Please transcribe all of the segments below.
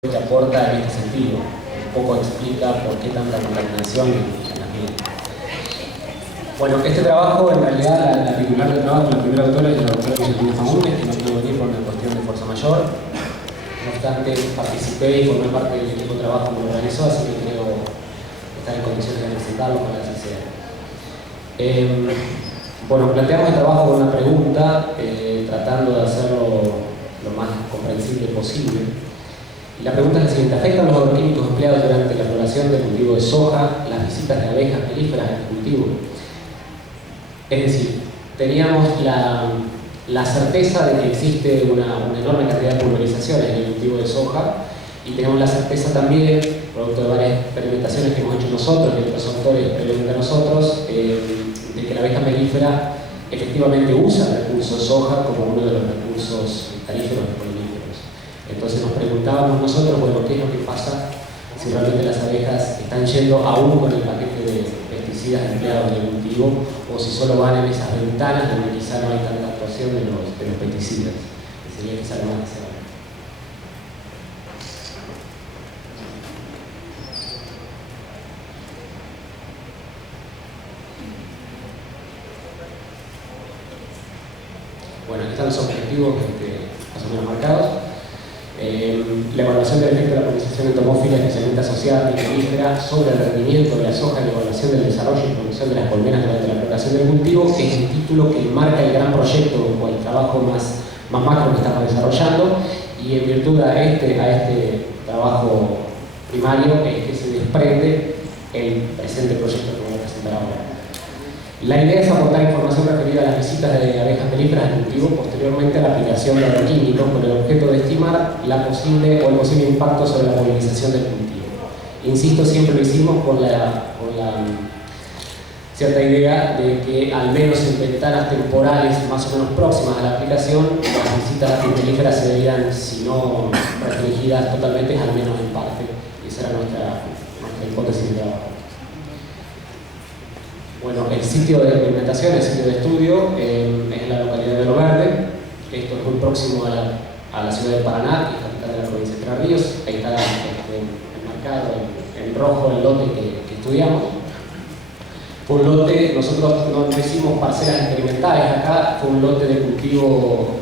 que aporta en este sentido. Un poco explica por qué tanta contaminación en las minas. Bueno, este trabajo, en realidad, la titular del trabajo, la primera autora es la doctora Guillermina Faúndez, que no pudo venir por una cuestión de fuerza mayor. No obstante, participé y formé parte del equipo de trabajo que lo organizó, así que creo estar en condiciones de presentarlo para que así sea. Bueno, planteamos el trabajo con una pregunta, tratando de hacerlo lo más comprensible posible. Y la pregunta es la siguiente: ¿afectan los agroquímicos empleados durante la floración del cultivo de soja las visitas de abejas melíferas al cultivo? Es decir, teníamos la certeza de que existe una enorme cantidad de pulverizaciones en el cultivo de soja, y tenemos la certeza también, producto de varias experimentaciones que hemos hecho nosotros y otros autores previamente a nosotros, de que la abeja melífera efectivamente usa el recurso de soja como uno de los recursos taríferos de poliníferos. Entonces nos preguntábamos nosotros, bueno, ¿qué es lo que pasa si realmente las abejas están yendo aún con el paquete de pesticidas empleados en el cultivo, o si solo van en esas ventanas donde quizá no hay tanta actuación de los pesticidas? Que sería quizá lo más deseable. Bueno, aquí están los objetivos más o menos marcados. La evaluación del efecto de la polinización entomófila especialmente asociada a melífera sobre el rendimiento de la soja y la evaluación del desarrollo y producción de las colmenas durante la floración del cultivo es el título que marca el gran proyecto o el trabajo más macro que estamos desarrollando, y en virtud a este trabajo primario es que se desprende el presente proyecto que voy a presentar ahora. La idea es aportar información referida a las visitas de abejas melíferas al cultivo posteriormente a la aplicación de agroquímicos, con el objeto de estimar el posible impacto sobre la polinización del cultivo. Insisto, siempre lo hicimos con la cierta idea de que, al menos en ventanas temporales más o menos próximas a la aplicación, las visitas melíferas se veían, si no restringidas totalmente, al menos en parte. Esa era nuestra hipótesis de trabajo. Bueno, el sitio de experimentación, el sitio de estudio, es la localidad de Lo Verde. Esto es muy próximo a la ciudad de Paraná, que es capital de la provincia de Entre Ríos. Ahí está enmarcado en rojo el lote que estudiamos. Fue un lote, nosotros no hicimos parcelas experimentales acá, fue un lote de cultivo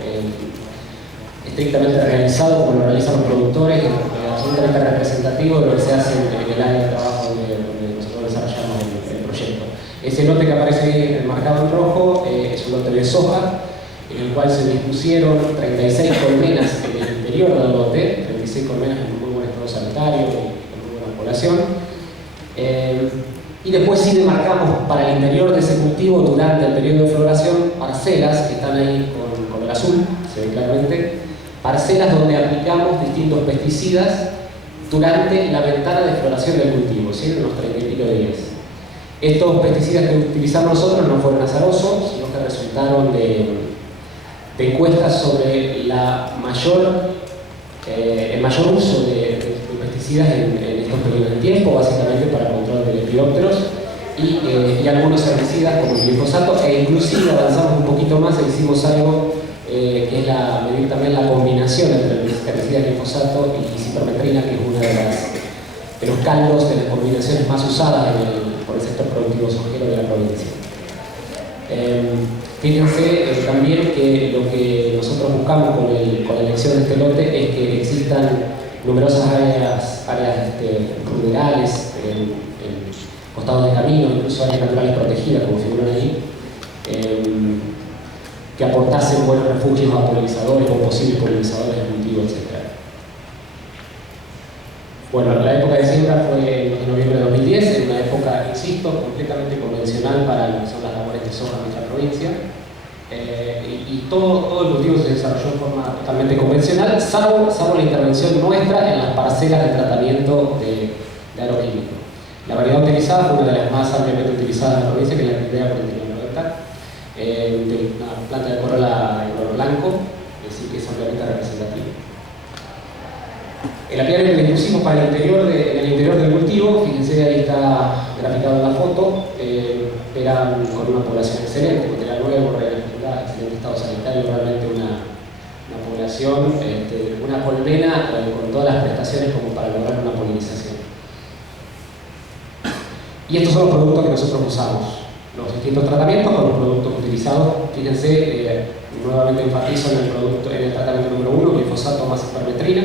estrictamente realizado como lo realizan los productores, absolutamente representativo de lo que se hace en el área de trabajo donde nosotros desarrollamos el proyecto. Ese lote que aparece ahí enmarcado en rojo es un lote de soja, en el cual se dispusieron 36 colmenas en el interior del lote, 36 colmenas en muy buen estado sanitario, con muy buena población. Y después sí demarcamos para el interior de ese cultivo, durante el periodo de floración, parcelas que están ahí con el azul, se ve claramente, parcelas donde aplicamos distintos pesticidas durante la ventana de floración del cultivo, ¿sí? Unos 30 y pico de días. Estos pesticidas que utilizamos nosotros no fueron azarosos, sino que resultaron de encuestas sobre el mayor uso de pesticidas en estos periodos de tiempo, básicamente para control de lepidópteros y algunos herbicidas como el glifosato, e inclusive avanzamos un poquito más e hicimos algo que es medir también la combinación entre el herbicida glifosato y cipermetrina, que es uno de los caldos de las combinaciones más usadas por el sector productivo sojero de la provincia. Fíjense también que lo que nosotros buscamos con la elección de este lote es que existan numerosas áreas rurales, costados de camino, incluso áreas naturales protegidas, como figuran ahí, que aportasen buenos refugios a polinizadores o posibles polinizadores del cultivo, etc. Bueno, la época de siembra fue en noviembre de 2010, en una época, insisto, completamente convencional para lo que son las labores de soja en nuestra provincia. Y todo el cultivo se desarrolló de forma totalmente convencional, salvo la intervención nuestra en las parcelas de tratamiento de agroquímico. La variedad utilizada fue una de las más ampliamente utilizadas en la provincia, que es la Epidea 4990, de una planta de corola de color blanco, así que es ampliamente representativa. El apiario que le pusimos para en el interior del cultivo, fíjense, ahí está graficado en la foto, era con una población excelente, material nuevo, excelente estado sanitario, realmente una formulación, una colmena con todas las prestaciones como para lograr una polinización. Y estos son los productos que nosotros usamos. Los distintos tratamientos con los productos utilizados. Fíjense, nuevamente enfatizo en el tratamiento número 1, glifosato más hipermetrina,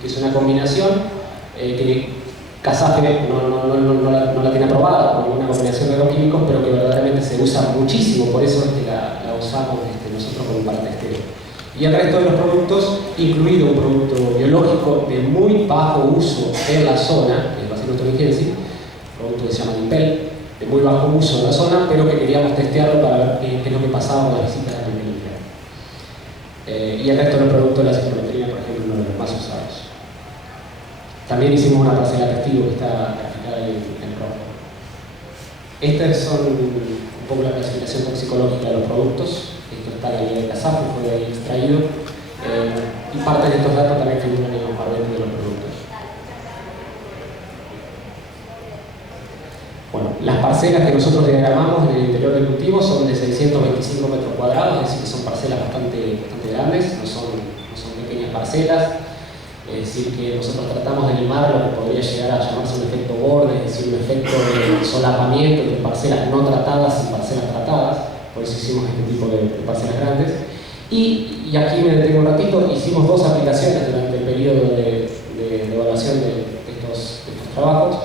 que es una combinación que CASAFE no la tiene aprobada como una combinación de agroquímicos, pero que verdaderamente se usa muchísimo, por eso es que la usamos nosotros como para testeo. Y el resto de los productos, incluido un producto biológico de muy bajo uso en la zona, que es Bacillus thuringiensis, producto que se llama Nipel, de muy bajo uso en la zona, pero que queríamos testearlo para ver qué es lo que pasaba con las visitas de la piperífera. Y el resto de los productos de la ciprometrina, por ejemplo, uno de los más usados. También hicimos una parcela testigo que está graficada ahí en rojo. Estas son un poco la clasificación toxicológica de los productos. Esto está en la guía de CASAFE, fue de ahí extraído. Y parte de estos datos también figuran en los compartimentos de los productos. Bueno, las parcelas que nosotros diagramamos en el interior del cultivo son de 625 metros cuadrados, es decir, que son parcelas bastante grandes, no son pequeñas parcelas. Es decir, que nosotros tratamos de limar lo que podría llegar a llamarse un efecto borde, es decir, un efecto de solapamiento entre parcelas no tratadas y parcelas tratadas, por eso hicimos este tipo de parcelas grandes. Y aquí me detengo un ratito, hicimos dos aplicaciones durante el periodo de evaluación de estos trabajos.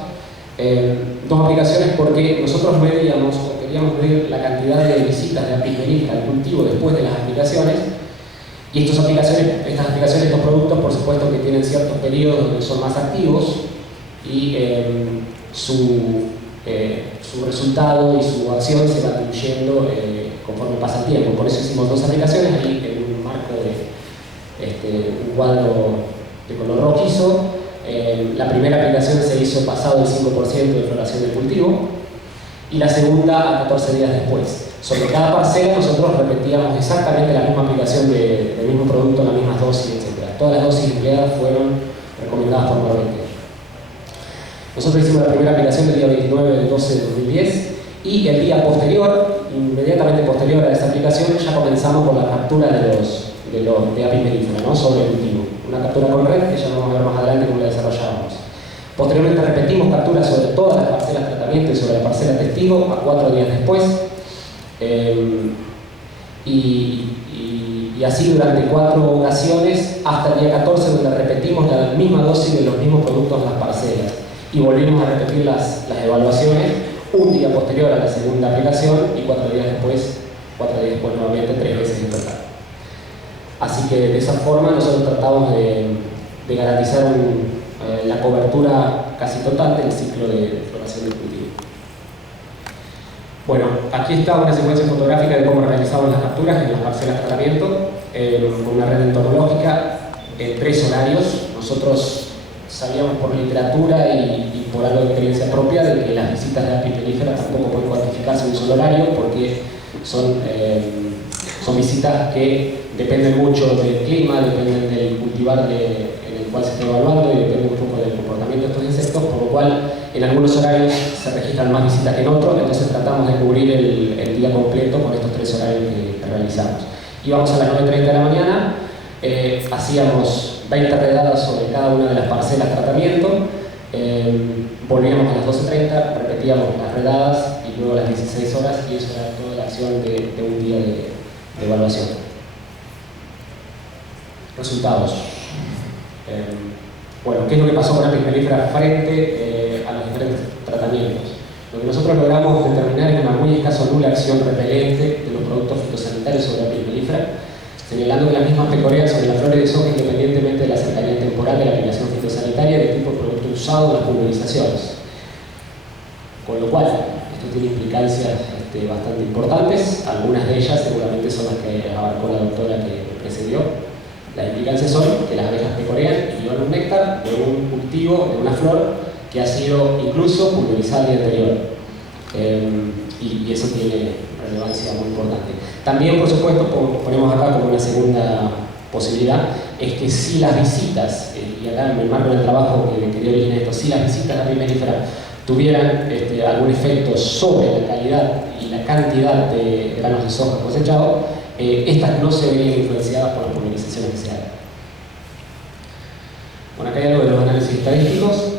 Dos aplicaciones porque nosotros medíamos o queríamos medir la cantidad de visitas de Apis mellifera al cultivo después de las aplicaciones. Y estas aplicaciones, estos productos, por supuesto que tienen ciertos periodos donde son más activos y su resultado y su acción se va diluyendo conforme pasa el tiempo. Por eso hicimos dos aplicaciones ahí en un marco de un cuadro de color rojizo. La primera aplicación se hizo pasado el 5% de floración del cultivo y la segunda a 14 días después. Sobre cada parcela nosotros repetíamos exactamente la misma aplicación del mismo producto, las mismas dosis, etc. Todas las dosis empleadas fueron recomendadas por Norbertino. Nosotros hicimos la primera aplicación el día 29 del 12 de 2010 y el día posterior, inmediatamente posterior a esta aplicación, ya comenzamos con la captura de Apis mellifera, ¿no? Sobre el cultivo. Una captura con red que ya vamos a ver más adelante cómo la desarrollábamos. Posteriormente repetimos capturas sobre todas las parcelas de tratamiento y sobre la parcela testigo a 4 días después. Y así durante 4 ocasiones hasta el día 14, donde repetimos la misma dosis de los mismos productos en las parcelas y volvimos a repetir las evaluaciones un día posterior a la segunda aplicación y 4 días después nuevamente 3 veces en total. Así que de esa forma nosotros tratamos de garantizar la cobertura casi total del ciclo de floración del cultivo. Bueno, aquí está una secuencia fotográfica de cómo realizamos las capturas en las parcelas de tratamiento con una red entomológica en 3 horarios. Nosotros sabíamos por literatura y por algo de experiencia propia de que las visitas de Apis mellifera tampoco pueden cuantificarse en un solo horario porque son visitas que dependen mucho del clima, dependen del cultivar en el cual se está evaluando y dependen un poco del comportamiento de estos insectos, por lo cual en algunos horarios se registran más visitas que en otros, entonces tratamos de cubrir el día completo con estos 3 horarios que realizamos. Íbamos a las 9:30 de la mañana, hacíamos 20 redadas sobre cada una de las parcelas de tratamiento, volvíamos a las 12:30, repetíamos las redadas y luego a las 16 horas y eso era toda la acción de un día de evaluación. Resultados. Bueno, ¿qué es lo que pasó con Apis mellifera frente a los diferentes tratamientos? Lo que nosotros logramos determinar es una muy escasa o nula acción repelente de los productos fitosanitarios sobre Apis mellifera, señalando que las mismas pecorean sobre las flores de soja independientemente de la cercanía temporal de la aplicación fitosanitaria de tipo producto usado en las pulverizaciones. Con lo cual, esto tiene implicancias bastante importantes, algunas de ellas seguramente son las que abarcó la doctora que me precedió. Las implicancias son que las abejas pecorean y llevan un néctar de un cultivo, de una flor, que ha sido incluso pulverizada el día anterior. Y eso tiene relevancia muy importante. También, por supuesto, ponemos acá como una segunda posibilidad, es que si las visitas, y acá en el marco del trabajo que dio origen a esto, si las visitas de Apis mellifera tuvieran algún efecto sobre la calidad y la cantidad de granos de soja cosechados, estas no se verían influenciadas por la polinización. polinizaciones que se hagan. Bueno, acá hay algo de los análisis estadísticos,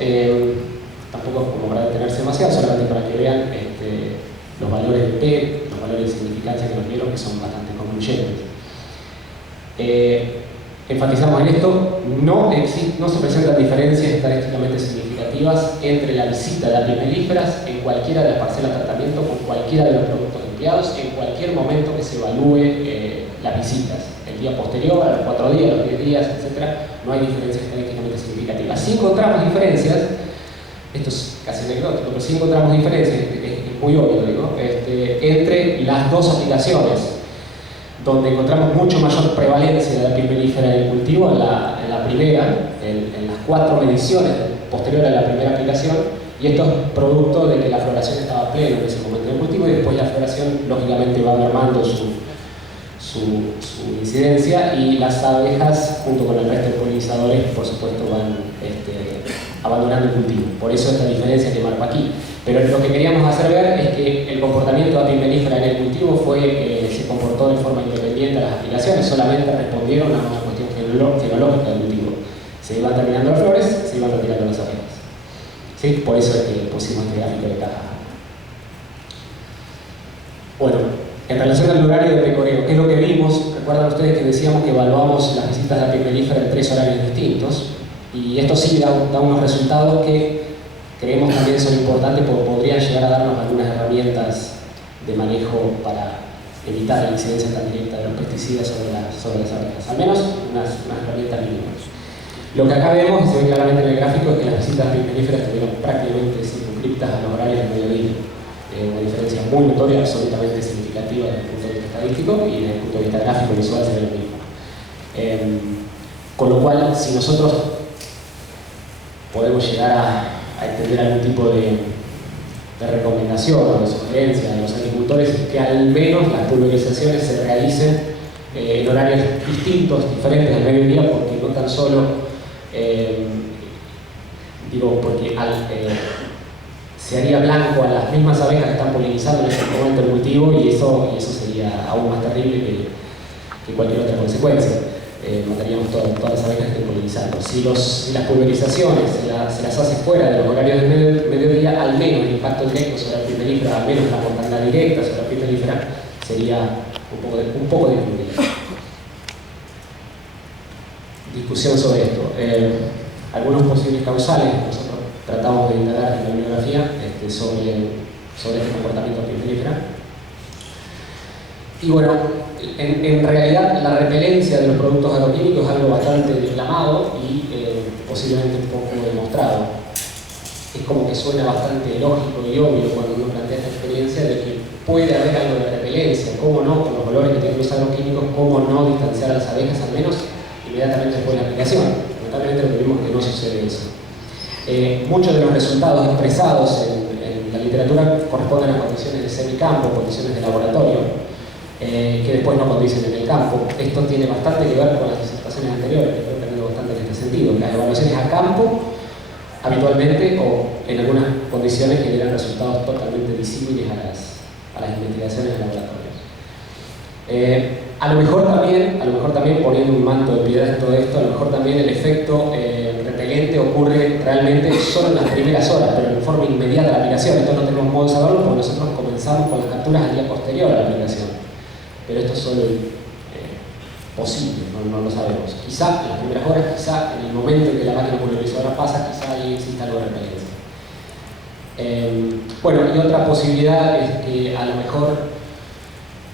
tampoco como para detenerse demasiado, solamente para que vean los valores de P, los valores de significancia que nos dieron, que son bastante concluyentes. Enfatizamos en esto, no se presentan diferencias estadísticamente significativas entre la visita de APIs melíferas en cualquiera de las parcelas de tratamiento con cualquiera de los productos empleados en cualquier momento que se evalúe las visitas, el día posterior, a los 4 días, a los 10 días, etc. No hay diferencias estadísticamente significativas. Si encontramos diferencias, esto es casi anecdótico, pero si encontramos diferencias, es muy obvio, digo, entre las dos aplicaciones, donde encontramos mucho mayor prevalencia de la APIs melífera en el cultivo, en la primera, en las 4 mediciones posteriores a la primera aplicación, y esto es producto de que la floración estaba plena en ese momento del cultivo y después la floración lógicamente va mermando su incidencia y las abejas junto con el resto de polinizadores por supuesto van abandonando el cultivo. Por eso esta diferencia que marco aquí. Pero lo que queríamos hacer ver es que el comportamiento de APIs melífera en el cultivo se comportó de forma independiente a las aplicaciones, solamente respondieron a una cuestión fenológica del cultivo. Se iban terminando las flores, se iban retirando las abejas. ¿Sí? Por eso es que pusimos este gráfico de caja. Bueno, en relación al horario de pecoreo, ¿qué es lo que vimos? Recuerdan ustedes que decíamos que evaluamos las visitas de APIs melífera en 3 horarios distintos, y esto sí da unos resultados que creemos también son importantes porque podrían llegar a darnos algunas herramientas de manejo para evitar la incidencia tan directa de los pesticidas sobre las abejas, al menos unas herramientas mínimas. Lo que acá vemos, y se ve claramente en el gráfico, es que las visitas APIs melíferas estuvieron prácticamente circunscritas a los horarios del mediodía. Una diferencia muy notoria, absolutamente significativa desde el punto de vista estadístico y desde el punto de vista gráfico visual se ve lo mismo. Con lo cual, si nosotros podemos llegar a extender algún tipo de recomendación o de sugerencia a los agricultores, es que al menos las pulverizaciones se realicen en horarios distintos, diferentes al mediodía, porque no tan solo porque se haría blanco a las mismas abejas que están polinizando en ese momento el cultivo y eso sería aún más terrible que cualquier otra consecuencia. Mataríamos todas las abejas que estén polinizando. Si las pulverizaciones se las hace fuera de los horarios del mediodía, al menos el impacto directo sobre la APIs melífera, al menos la mortalidad directa sobre la APIs melífera sería un poco disminuida. Discusión sobre esto. Algunos posibles causales que nosotros tratamos de indagar en la bibliografía sobre este comportamiento APIs melífera. Y bueno, en realidad la repelencia de los productos agroquímicos es algo bastante declamado y posiblemente un poco demostrado. Es como que suena bastante lógico y obvio cuando uno plantea esta experiencia de que puede haber algo de repelencia, cómo no, con los valores que tienen los agroquímicos, cómo no distanciar a las abejas al menos inmediatamente después de la aplicación. Lamentablemente lo que vimos es que no sucede eso. Muchos de los resultados expresados en la literatura corresponden a condiciones de semicampo, condiciones de laboratorio, que después no condicen en el campo. Esto tiene bastante que ver con las disertaciones anteriores, que creo que han ido bastante en este sentido. Las evaluaciones a campo, habitualmente, o en algunas condiciones, generan resultados totalmente disímiles a las investigaciones en laboratorios. A lo mejor también, poniendo un manto de piedad en todo esto, a lo mejor también el efecto repelente ocurre realmente solo en las primeras horas, pero en forma inmediata a la aplicación. Esto no tenemos modo de saberlo porque nosotros comenzamos con las capturas al día posterior a la aplicación. Pero esto es solo posible, no lo sabemos. Quizá en las primeras horas, quizá en el momento en que la máquina pulverizadora pasa, quizá ahí exista algo de repelencia. Bueno, y otra posibilidad es que a lo mejor,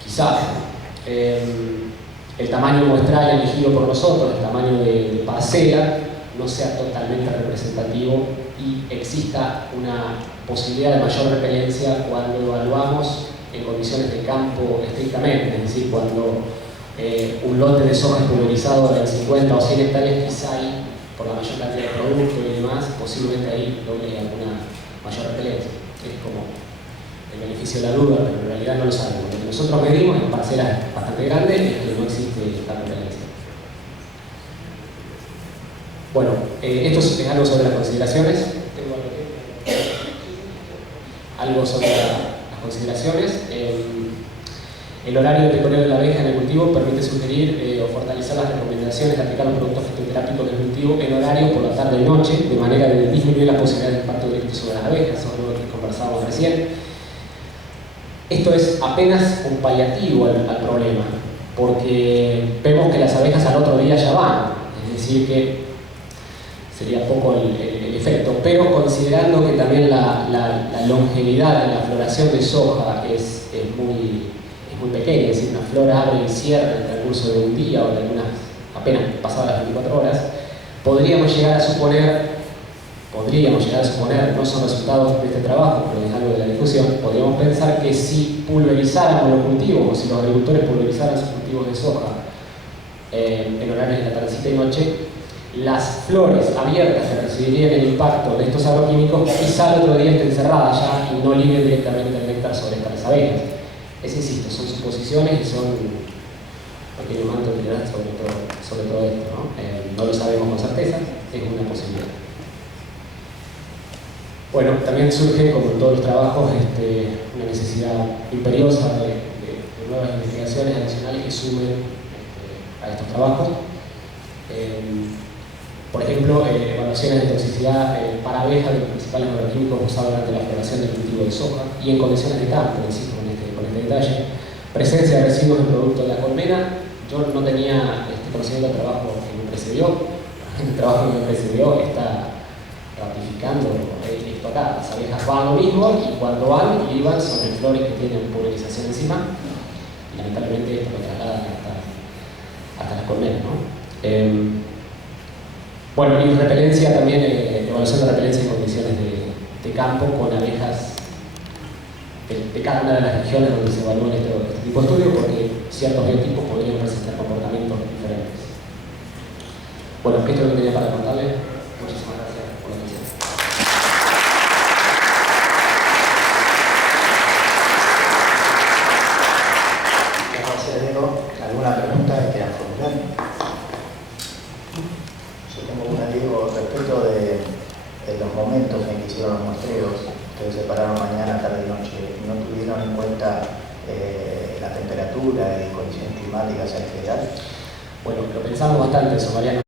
quizá, el tamaño muestral elegido por nosotros, el tamaño de parcela, no sea totalmente representativo y exista una posibilidad de mayor repelencia cuando evaluamos en condiciones de campo estrictamente, es decir, cuando un lote de soja es pulverizado en 50 o 100 hectáreas, quizá ahí, por la mayor cantidad de producto y demás, posiblemente ahí logre alguna mayor repelencia. Es como el beneficio de la duda, pero en realidad no lo sabemos. Lo que nosotros medimos en parcelas bastante grandes es que no existe esta repelencia. Bueno, esto es algo sobre las consideraciones. Tengo algo sobre las consideraciones. El horario de pecoreo de la abeja en el cultivo permite sugerir o fortalecer las recomendaciones de aplicar los productos fitoterápicos del cultivo en horario por la tarde y noche, de manera de disminuir las posibilidades de impacto directo sobre las abejas, sobre lo que conversábamos recién. Esto es apenas un paliativo al problema, porque vemos que las abejas al otro día ya van, es decir que sería poco el efecto, pero considerando que también la longevidad de la floración de soja es muy pequeña, es decir, una flor abre y cierra en el transcurso de un día o de algunas apenas pasadas las 24 horas, podríamos llegar a suponer, no son resultados de este trabajo, pero es algo de la discusión, podríamos pensar que si pulverizáramos los cultivos, o si los agricultores pulverizaran sus cultivos de soja en horarios de la tardecita y noche, las flores abiertas que recibirían el impacto de estos agroquímicos quizá el otro día estén cerradas ya y no libren directamente el néctar sobre estas abejas. Es, insisto, son suposiciones y son pequeños mantos de verdad sobre todo esto, ¿no? No lo sabemos con certeza, es una posibilidad. Bueno, también surge, como en todos los trabajos, una necesidad imperiosa de nuevas investigaciones adicionales que sumen a estos trabajos. Por ejemplo, evaluaciones de toxicidad para abejas de los principales agroquímicos usados durante la floración del cultivo de soja y en condiciones de campo, insisto con este detalle. Presencia de residuos en producto de la colmena. Yo no tenía conocimiento del trabajo que me precedió. El trabajo que me precedió está ratificando esto acá. Las abejas van lo mismo y cuando van, liban sobre flores que tienen pulverización encima. Y lamentablemente esto lo trasladan hasta las colmenas, ¿no? Bueno, y repelencia también, evaluación de repelencia en condiciones de campo con abejas de cada una de las regiones donde se evalúan este tipo de estudios, porque ciertos biotipos podrían presentar comportamientos diferentes. Bueno, esto es lo que tenía para contarles. Muchísimas gracias por la atención. Gracias, Diego. ¿Alguna pregunta que quieran formular? Yo tengo una, Diego, respecto de los momentos en que hicieron los muestreos. Ustedes se pararon mañana, tarde y noche. ¿No tuvieron en cuenta la temperatura y condiciones climáticas en general? Bueno, lo pensamos bastante eso, Mariano.